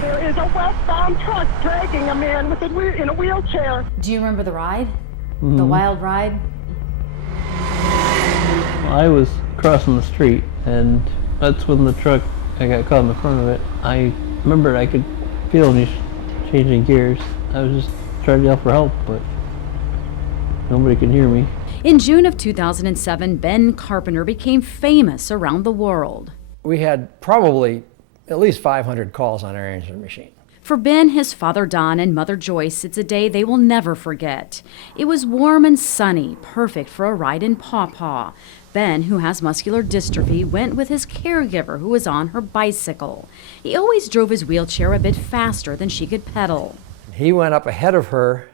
There is a westbound truck dragging a man in a wheelchair. Do you remember the ride? Mm-hmm. The wild ride? I was crossing the street, and that's when the truck, I got caught in the front of it. I remembered I could feel me changing gears. I was just trying to yell for help, but nobody could hear me. In June of 2007, Ben Carpenter became famous around the world. We had probably at least 500 calls on our answering machine. For Ben, his father Don, and mother Joyce, it's a day they will never forget. It was warm and sunny, perfect for a ride in Paw Paw. Ben, who has muscular dystrophy, went with his caregiver who was on her bicycle. He always drove his wheelchair a bit faster than she could pedal. He went up ahead of her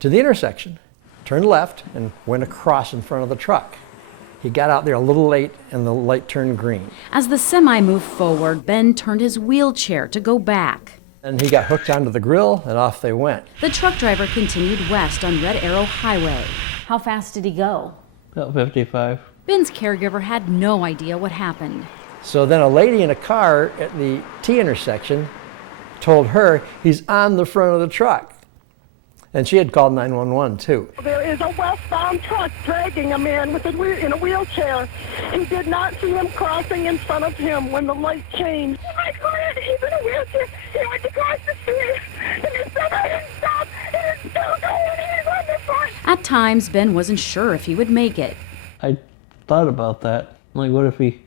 to the intersection, turned left, and went across in front of the truck. He got out there a little late, and the light turned green. As the semi moved forward, Ben turned his wheelchair to go back. And he got hooked onto the grill, and off they went. The truck driver continued west on Red Arrow Highway. How fast did he go? About 55. Ben's caregiver had no idea what happened. So then a lady in a car at the T intersection told her he's on the front of the truck. And she had called 911 too. There is a westbound truck dragging a man in a wheelchair. He did not see him crossing in front of him when the light changed. Oh my God, he's in a wheelchair. He went to cross the street, and his brother didn't stop. And it's still going. He's on the front. At times, Ben wasn't sure if he would make it. I thought about that. Like, what if he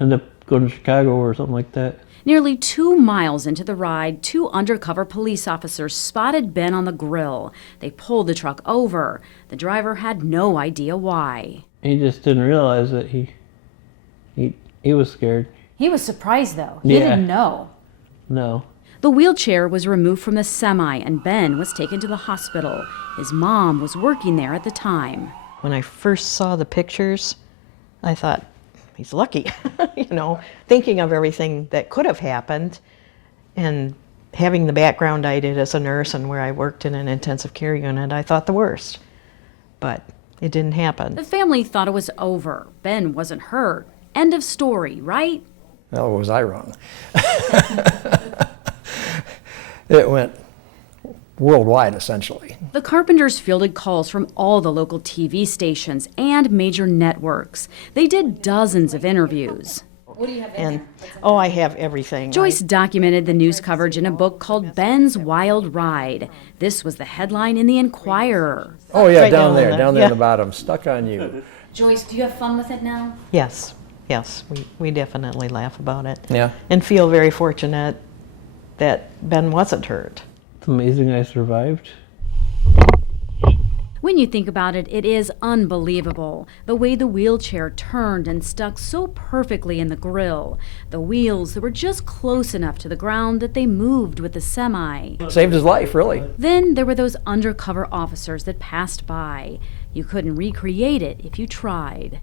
ended up going to Chicago or something like that? Nearly 2 miles into the ride, 2 undercover police officers spotted Ben on the grill. They pulled the truck over. The driver had no idea why. He just didn't realize that he was scared. He was surprised, though. He didn't know. No. The wheelchair was removed from the semi, and Ben was taken to the hospital. His mom was working there at the time. When I first saw the pictures, I thought, he's lucky, thinking of everything that could have happened, and having the background I did as a nurse and where I worked in an intensive care unit, I thought the worst. But it didn't happen. The family thought it was over. Ben wasn't hurt. End of story, right? Well, was I wrong? It went worldwide, essentially. The Carpenters fielded calls from all the local TV stations and major networks. They did dozens of interviews. What do you have in there? I have everything. Joyce documented the news coverage in a book called Ben's Wild Ride. This was the headline in the Enquirer. Oh yeah, Right down there yeah. in the bottom, stuck on you. Joyce, do you have fun with it now? Yes, we definitely laugh about it. Yeah. And feel very fortunate that Ben wasn't hurt. It's amazing I survived. When you think about it, it is unbelievable. The way the wheelchair turned and stuck so perfectly in the grill. The wheels that were just close enough to the ground that they moved with the semi. Saved his life, really. Then there were those undercover officers that passed by. You couldn't recreate it if you tried.